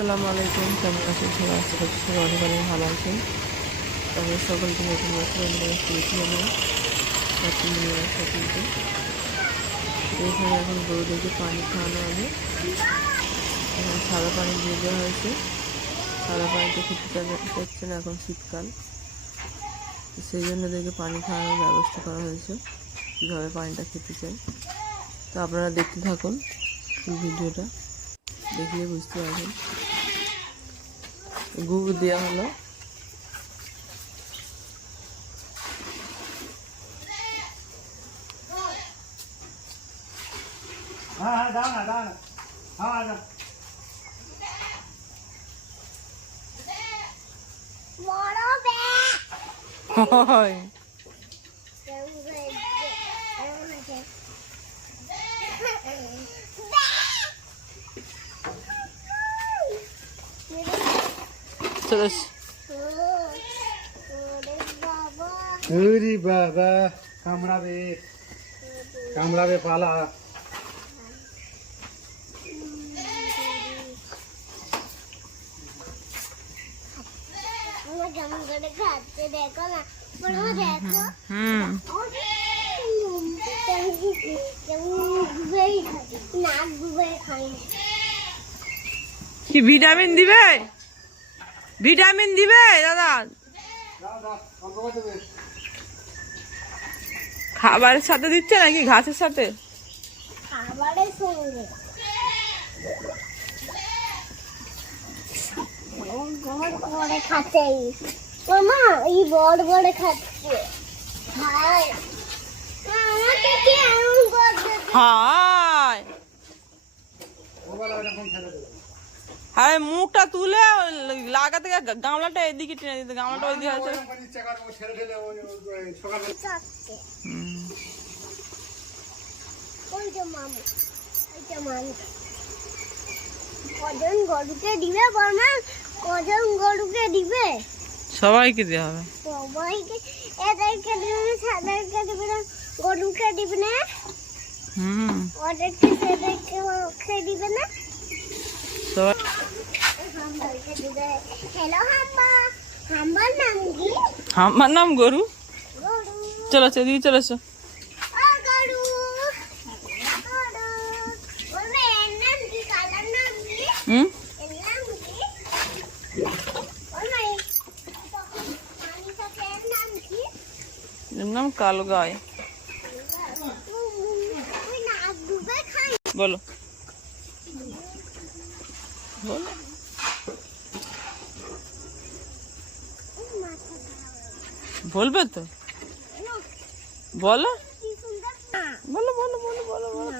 আসসালামু আলাইকুম, কেমন আছেন সবাই? আশা করছি সবাই অনেক অনেক ভালো আছেন। তবে সকলকে নতুন বছর শুরুছি আমি কিন্তু এখানে এখন গরুদেরকে পানি খাওয়ানো হবে। এখন সাদা পানি দিয়ে দেওয়া হয়েছে। সাদা পানিতে খেতে চাচ্ছে না, এখন শীতকাল, সেই জন্য ওদেরকে পানি খাওয়ানোর ব্যবস্থা করা হয়েছে। কীভাবে পানিটা খেতে চাই তো আপনারা দেখতে থাকুন, ফুল ভিডিওটা দেখলে বুঝতে পারবেন। গুড় দেওয়া হলো, বাবা কামড়াবে পালা। দেখো না, কি ভিটামিন দিবে? ভিটামিন দিবে দাদা? খাবারের সাথে দিচ্ছে নাকি ঘাসের সাথে? খাবারের সঙ্গে করে খাচ্ছে। মা এই বড় বড় খাচ্ছে। হাই আমাকে কি এমন করছে? হায় হায়, মুখটা তুলে লাগা থেকে গামলাটা এদিকে টেনে দিতে, গামলাটা ওই দিকে আছে। কজন গরুকে দিবে বর্মা? কজন গরুকে দিবে? সবাইকে দেওয়া হবে। সবাইকে এদেরকে দিবে, সাদেরকে দিবে না, গরুকে দিবে না, ওদেরকে সেদেরকে ওকে দিবে না, সবাই হাম্বাকে দিবে। হ্যালো হাম্বা, হাম্বার নাম কি? আমার নাম গরু। গরু। চলো দিদি, চলো ও গরু, গরু। বলবে এর নাম কি? কালার নাম কি? এর নাম কি? বলবে পানি থাকে, এর নাম কি? এর নাম কালো গাই। তুই নাক ডুবে খাই। বলো বলো। বলবে তো, বলো কি সুন্দর না। বলো বলো বলো বলো বলো।